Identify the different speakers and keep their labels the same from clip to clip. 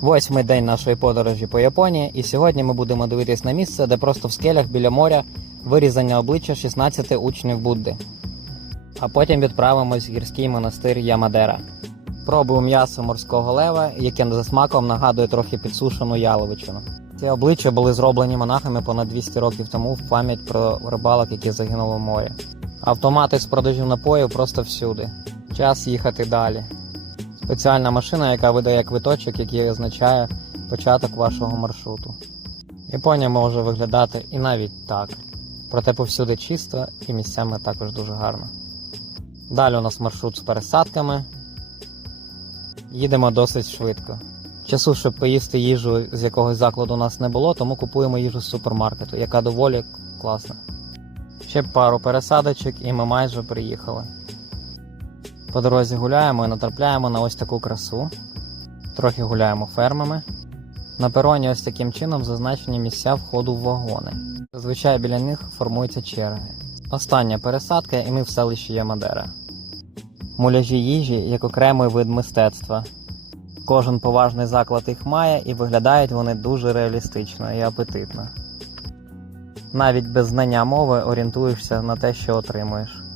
Speaker 1: Восьмий день нашої подорожі по Японії, і сьогодні ми будемо дивитись на місце, де просто в скелях біля моря вирізання обличчя 16 учнів Будди. А потім відправимось в гірський монастир Ямадера. Пробую м'ясо морського лева, яке за смаком нагадує трохи підсушену яловичину. Ці обличчя були зроблені монахами понад 200 років тому в пам'ять про рибалок, які загинули в морі. Автомати з продажів напоїв просто всюди. Час їхати далі. Спеціальна машина, яка видає квиточок, який означає початок вашого маршруту. Японія може виглядати і навіть так. Проте повсюди чисто і місцями також дуже гарно. Далі у нас маршрут з пересадками. Їдемо досить швидко. Часу, щоб поїсти їжу з якогось закладу у нас не було, тому купуємо їжу з супермаркету, яка доволі класна. Ще пару пересадочок і ми майже приїхали. По дорозі гуляємо і натрапляємо на ось таку красу. Трохи гуляємо фермами. На пероні ось таким чином зазначені місця входу в вагони. Зазвичай біля них формуються черги. Остання пересадка, і ми в селищі Ямадера. Муляжі їжі як окремий вид мистецтва. Кожен поважний заклад їх має і виглядають вони дуже реалістично і апетитно. Навіть без знання мови орієнтуєшся на те, що отримуєш.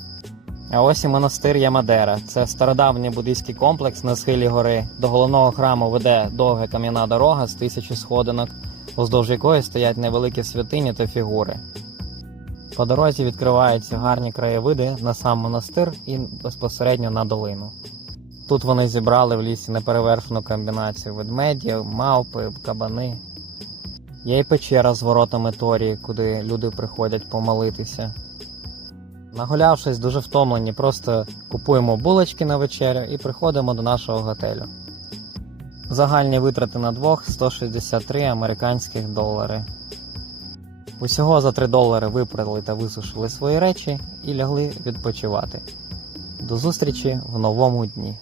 Speaker 1: А ось і монастир Ямадера. Це стародавній буддийський комплекс на схилі гори. До головного храму веде довга кам'яна дорога з тисячі сходинок, уздовж якої стоять невеликі святині та фігури. По дорозі відкриваються гарні краєвиди на сам монастир і безпосередньо на долину. Тут вони зібрали в лісі неперевершену комбінацію ведмедів, мавпи, кабани. Є й печера з воротами Торії, куди люди приходять помолитися. Нагулявшись, дуже втомлені, просто купуємо булочки на вечерю і приходимо до нашого готелю. Загальні витрати на двох 163 американських долари. Усього за 3 долари випрали та висушили свої речі і лягли відпочивати. До зустрічі в новому дні.